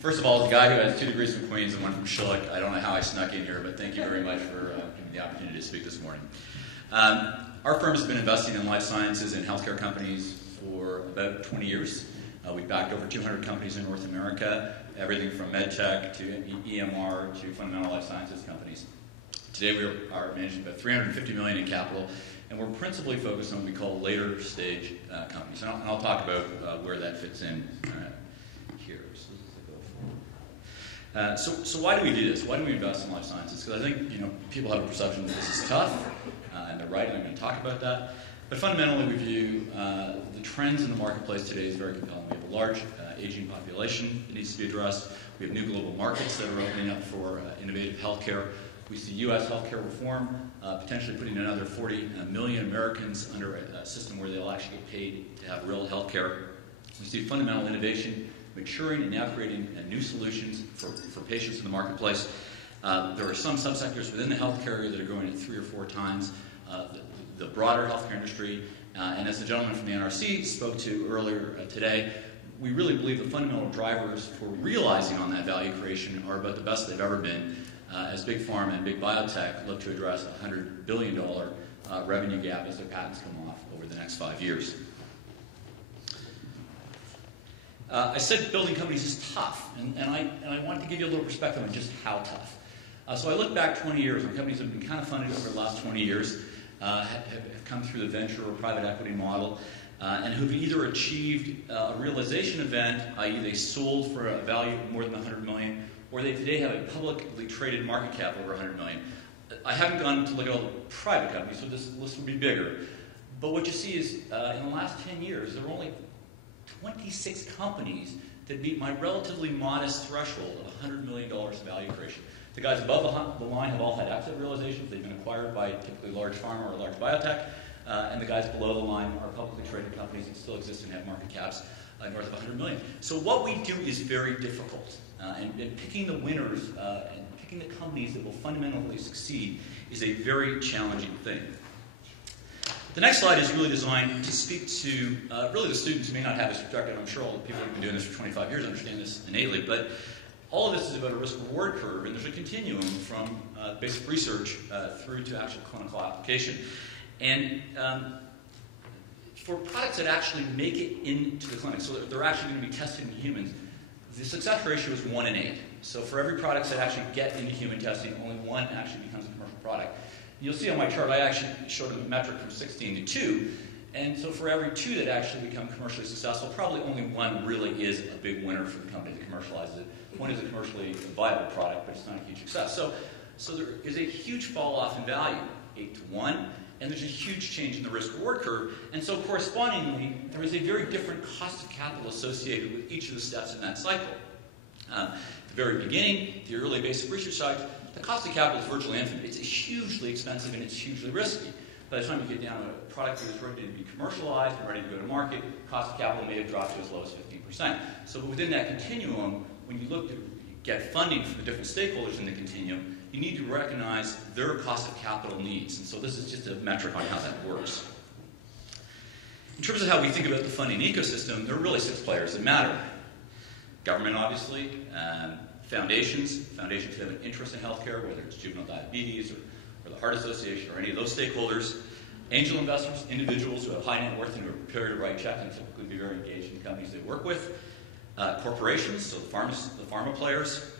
First of all, as a guy who has 2 degrees from Queens and 1 from Schillich, I don't know how I snuck in here, but thank you very much for giving me the opportunity to speak this morning. Our firm has been investing in life sciences and healthcare companies for about 20 years. We've backed over 200 companies in North America, everything from medtech to EMR to fundamental life sciences companies. Today we are managing about $350 million in capital, and we're principally focused on what we call later stage companies. And I'll talk about where that fits in here. So why do we do this? Why do we invest in life sciences? Because I think people have a perception that this is tough, and they're right, and I'm going to talk about that. But fundamentally, we view the trends in the marketplace today as very compelling. We have a large aging population that needs to be addressed. We have new global markets that are opening up for innovative healthcare. We see U.S. healthcare reform potentially putting another 40 million Americans under a system where they'll actually get paid to have real healthcare. We see fundamental innovation maturing and now creating new solutions for patients in the marketplace. There are some subsectors within the healthcare area that are growing at 3 or 4 times the broader healthcare industry. And as the gentleman from the NRC spoke to earlier today, we really believe the fundamental drivers for realizing on that value creation are about the best they've ever been as big pharma and big biotech look to address a $100 billion revenue gap as their patents come off over the next 5 years. I said building companies is tough, and I wanted to give you a little perspective on just how tough. So I look back 20 years on companies that have been kind of funded over the last 20 years, have come through the venture or private equity model, and who've either achieved a realization event, i.e. they sold for a value of more than $100 million, or they today have a publicly traded market cap over $100 million. I haven't gone to look at all the private companies, so this list will be bigger. But what you see is, in the last 10 years, there are only 26 companies that meet my relatively modest threshold of $100 million of value creation. The guys above the line have all had exit realizations. They've been acquired by typically large pharma or large biotech. And the guys below the line are publicly traded companies that still exist and have market caps north of $100 million. So what we do is very difficult. And picking the winners and picking the companies that will fundamentally succeed is a very challenging thing. The next slide is really designed to speak to really the students who may not have this perspective. I'm sure all the people who've been doing this for 25 years understand this innately, but all of this is about a risk-reward curve, and there's a continuum from basic research through to actual clinical application. And for products that actually make it into the clinic, so they're actually going to be tested in humans, the success ratio is 1 in 8. So for every product that actually get into human testing, only 1 actually becomes a commercial product. You'll see on my chart, I actually showed a metric from 16 to 2. And so for every 2 that actually become commercially successful, probably only 1 really is a big winner for the company that commercializes it. 1 is a commercially viable product, but it's not a huge success. So there is a huge fall off in value, 8 to 1, and there's a huge change in the risk-reward curve. And so correspondingly, there is a very different cost of capital associated with each of the steps in that cycle. At the very beginning, the early basic research side, the cost of capital is virtually infinite. It's hugely expensive and it's hugely risky. By the time you get down to a product that is ready to be commercialized and ready to go to market, cost of capital may have dropped to as low as 15%. So within that continuum, when you look to get funding from the different stakeholders in the continuum, you need to recognize their cost of capital needs. And so this is just a metric on how that works. In terms of how we think about the funding ecosystem, there are really 6 players that matter. Government, obviously, foundations that have an interest in healthcare, whether it's juvenile diabetes or the Heart Association or any of those stakeholders. Angel investors, individuals who have high net worth and who are prepared to write checks and typically be very engaged in the companies they work with. Corporations, so the pharma players.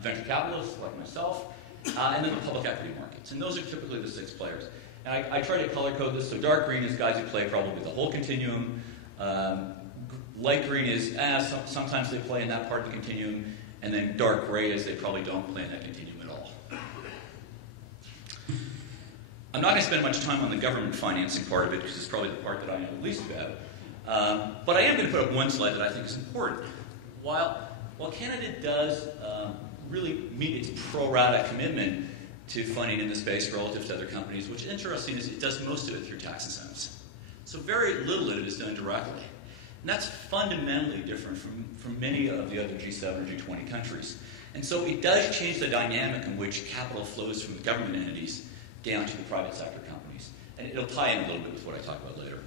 Venture capitalists like myself. And then the public equity markets. And those are typically the 6 players. And I try to color code this. So dark green is guys who play probably the whole continuum. Light green is sometimes they play in that part of the continuum. And then dark gray is they probably don't play in that continuum at all. I'm not going to spend much time on the government financing part of it, because it's probably the part that I know the least about. But I am going to put up one slide that I think is important. While Canada does really meet its pro rata commitment to funding in the space relative to other companies, which is interesting is it does most of it through tax incentives. So very little of it is done directly. And that's fundamentally different from many of the other G7 or G20 countries. And so it does change the dynamic in which capital flows from the government entities down to the private sector companies. And it'll tie in a little bit with what I talk about later.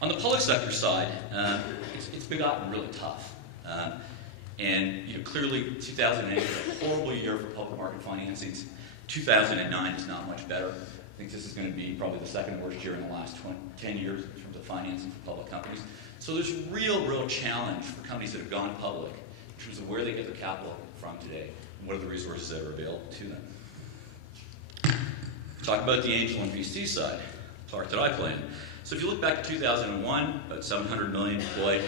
On the public sector side, it's gotten really tough. And clearly 2008 was a horrible year for public market financings. 2009 is not much better. I think this is going to be probably the second worst year in the last 10 years in terms of financing for public companies. So there's real challenge for companies that have gone public in terms of where they get their capital from today and what are the resources that are available to them. Talk about the angel and VC side, part that I play in. So if you look back to 2001, about $700 million deployed.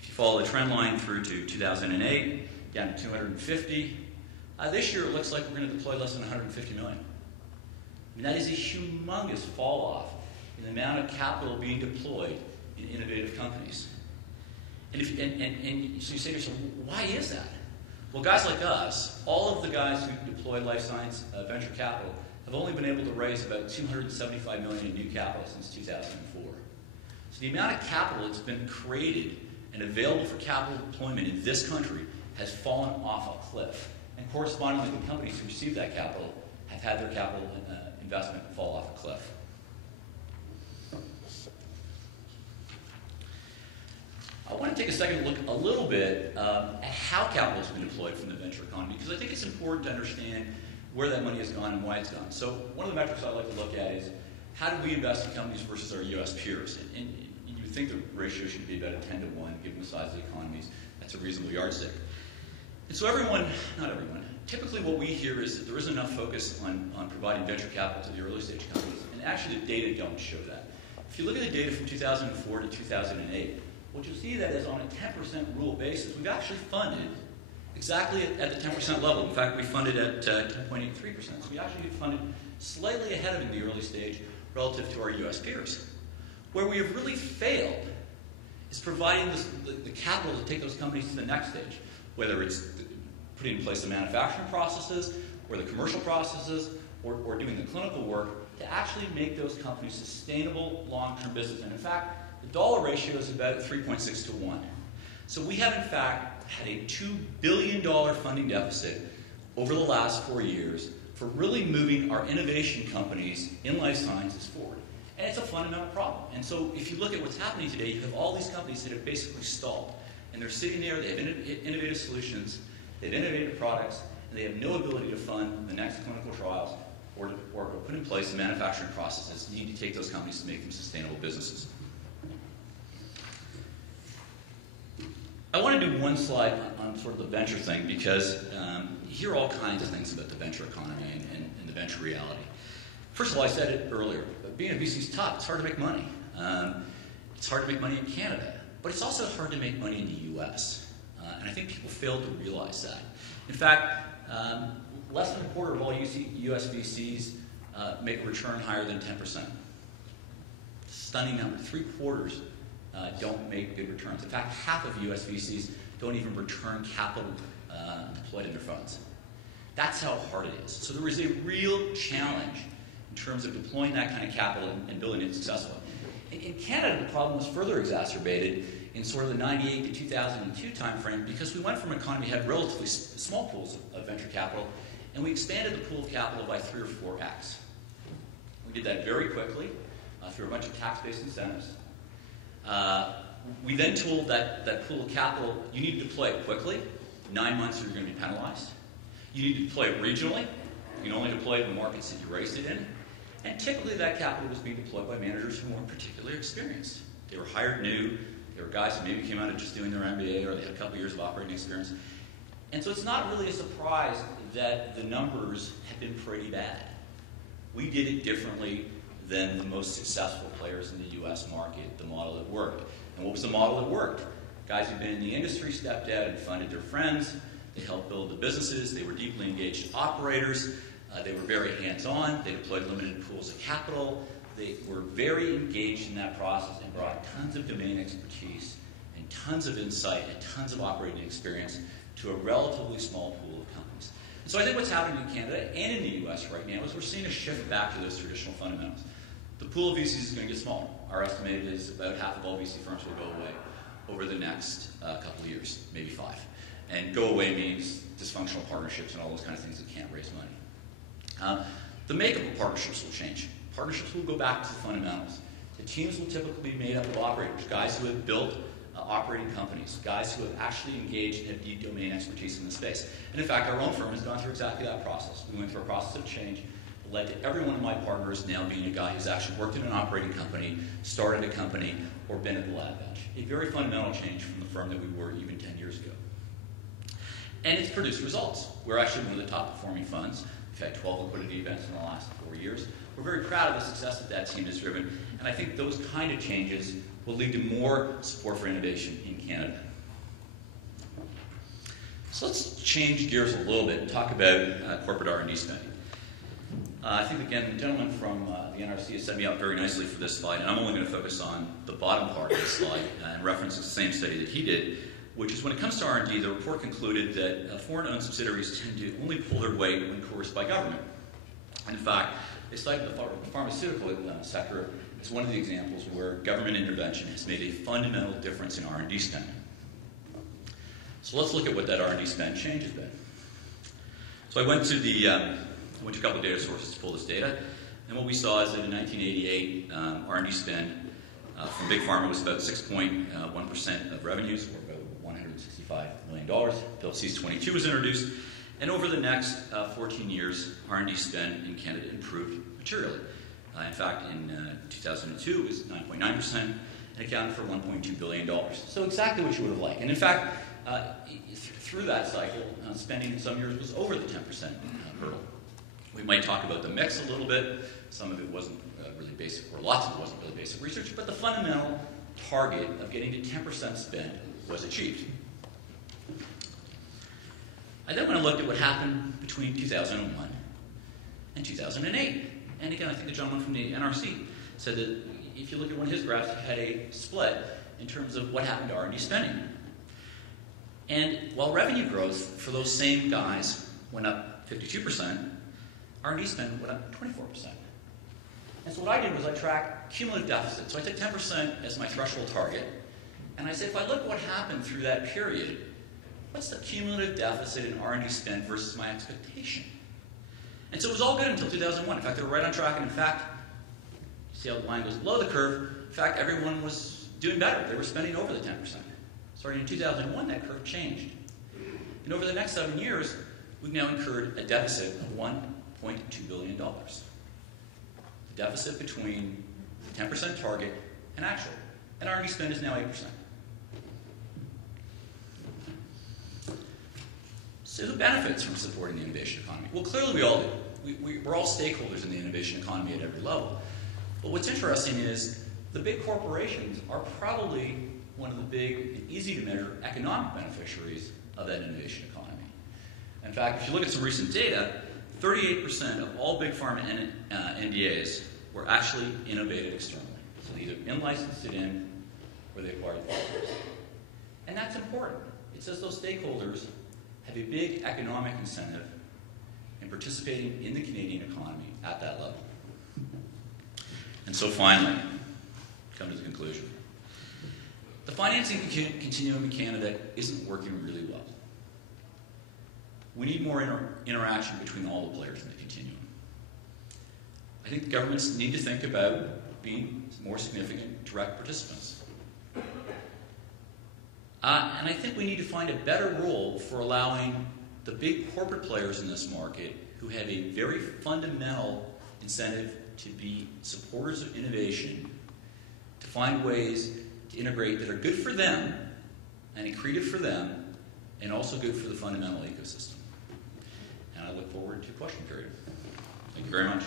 If you follow the trend line through to 2008, down to 250. This year it looks like we're going to deploy less than 150 million. I mean, that is a humongous fall off in the amount of capital being deployed in innovative companies. And so you say to yourself, why is that? Well, guys like us, all of the guys who deploy life science venture capital have only been able to raise about 275 million in new capital since 2004. So the amount of capital that's been created and available for capital deployment in this country has fallen off a cliff. And correspondingly, the companies who receive that capital have had their capital investment fall off a cliff. I want to take a second to look a little bit at how capital has been deployed from the venture economy, because I think it's important to understand where that money has gone and why it's gone. So one of the metrics I like to look at is how do we invest in companies versus our U.S. peers? And you would think the ratio should be about a 10 to 1, given the size of the economies. That's a reasonable yardstick. And so not everyone, typically what we hear is that there isn't enough focus on providing venture capital to the early stage companies. And actually the data don't show that. If you look at the data from 2004 to 2008, what you'll see that is on a 10% rule basis, we've actually funded exactly at the 10% level. In fact, we funded at 10.83%. So we actually funded slightly ahead of in the early stage relative to our U.S. peers. Where we have really failed is providing the capital to take those companies to the next stage, whether it's putting in place the manufacturing processes or the commercial processes or doing the clinical work to actually make those companies sustainable long-term business. And in fact, the dollar ratio is about 3.6 to 1. So we have, in fact, had a $2 billion funding deficit over the last 4 years for really moving our innovation companies in life sciences forward. And it's a fundamental problem. And so if you look at what's happening today, you have all these companies that have basically stalled. And they're sitting there, they have innovative solutions, they have innovative products, and they have no ability to fund the next clinical trials or to put in place the manufacturing processes needed to take those companies to make them sustainable businesses. I want to do one slide on sort of the venture thing because you hear all kinds of things about the venture economy and the venture reality. First of all, I said it earlier, but being a VC is tough. It's hard to make money. It's hard to make money in Canada, but it's also hard to make money in the US. And I think people fail to realize that. In fact, less than a quarter of all US VCs make a return higher than 10%. Stunning number. 3/4 don't make good returns. In fact, half of US VCs don't even return capital deployed in their funds. That's how hard it is. So there is a real challenge in terms of deploying that kind of capital and building it successfully. In Canada, the problem was further exacerbated in sort of the 98 to 2002 timeframe because we went from an economy that had relatively small pools of venture capital, and we expanded the pool of capital by 3 or 4x. We did that very quickly through a bunch of tax-based incentives. We then told that pool of capital, you need to deploy it quickly. 9 months or you're going to be penalized. You need to deploy it regionally. You can only deploy it in the markets that you raised it in. And typically that capital was being deployed by managers who weren't particularly experienced. They were hired new. They were guys who maybe came out of just doing their MBA or they had a couple years of operating experience. And so it's not really a surprise that the numbers have been pretty bad. We did it differently than the most successful players in the US market, the model that worked. And what was the model that worked? Guys who'd been in the industry stepped out and funded their friends. They helped build the businesses. They were deeply engaged operators. They were very hands-on. They deployed limited pools of capital. They were very engaged in that process and brought tons of domain expertise and tons of insight and tons of operating experience to a relatively small pool of companies. And so I think what's happening in Canada and in the US right now is we're seeing a shift back to those traditional fundamentals. The pool of VCs is going to get smaller. Our estimate is about half of all VC firms will go away over the next couple of years, maybe 5. And go away means dysfunctional partnerships and all those kind of things that can't raise money. The makeup of partnerships will change. Partnerships will go back to the fundamentals. The teams will typically be made up of operators, guys who have built operating companies, guys who have actually engaged and have deep domain expertise in the space. And in fact, our own firm has gone through exactly that process. We went through a process of change that led to every one of my partners now being a guy who's actually worked in an operating company, started a company, or been at the lab bench. A very fundamental change from the firm that we were even 10 years ago. And it's produced results. We're actually one of the top performing funds. We've had 12 liquidity events in the last 4 years. We're very proud of the success that team has driven, and I think those kind of changes will lead to more support for innovation in Canada. So let's change gears a little bit and talk about corporate R&D spending. I think, again, the gentleman from the NRC has set me up very nicely for this slide, and I'm only going to focus on the bottom part of the slide and reference the same study that he did, which is when it comes to R&D, the report concluded that foreign-owned subsidiaries tend to only pull their weight when coerced by government. And in fact, they cited the pharmaceutical sector as one of the examples where government intervention has made a fundamental difference in R&D spending. So let's look at what that R&D spend change has been. So I went to a couple of data sources to pull this data, and what we saw is that in 1988, R&D spend from Big Pharma was about 6.1% of revenues, or about $165 million. Bill C-22 was introduced, and over the next 14 years, R&D spend in Canada improved materially. In fact, in 2002, it was 9.9% and accounted for $1.2 billion. So exactly what you would have liked. And in fact, through that cycle, spending in some years was over the 10% hurdle. We might talk about the mix a little bit. Some of it wasn't really basic, or lots of it wasn't really basic research, but the fundamental target of getting to 10% spend was achieved. I then went and looked at what happened between 2001 and 2008. And again, I think the gentleman from the NRC said that if you look at one of his graphs, he had a split in terms of what happened to R&D spending. And while revenue growth for those same guys went up 52%, R&D spend went up 24%. And so what I did was I tracked cumulative deficit. So I took 10% as my threshold target, and I said, if I look at what happened through that period, what's the cumulative deficit in R&D spend versus my expectation? And so it was all good until 2001. In fact, they were right on track. And in fact, you see how the line goes below the curve. In fact, everyone was doing better. They were spending over the 10%. Starting in 2001, that curve changed. And over the next 7 years, we've now incurred a deficit of $1.2 billion. The deficit between the 10% target and actual. And R&D spend is now 8%. So who benefits from supporting the innovation economy? Well, clearly we all do. We're all stakeholders in the innovation economy at every level. But what's interesting is the big corporations are probably one of the big and easy-to-measure economic beneficiaries of that innovation economy. In fact, if you look at some recent data, 38% of all big pharma NDAs were actually innovated externally. So they either in-licensed it in or they acquired the partners. And that's important. It says those stakeholders have a big economic incentive in participating in the Canadian economy at that level. And so finally, come to the conclusion. The financing continuum in Canada isn't working really well. We need more interaction between all the players in the continuum. I think the governments need to think about being more significant direct participants. And I think we need to find a better role for allowing the big corporate players in this market who have a very fundamental incentive to be supporters of innovation to find ways to integrate that are good for them and accretive for them and also good for the fundamental ecosystem. And I look forward to question period. Thank you very much.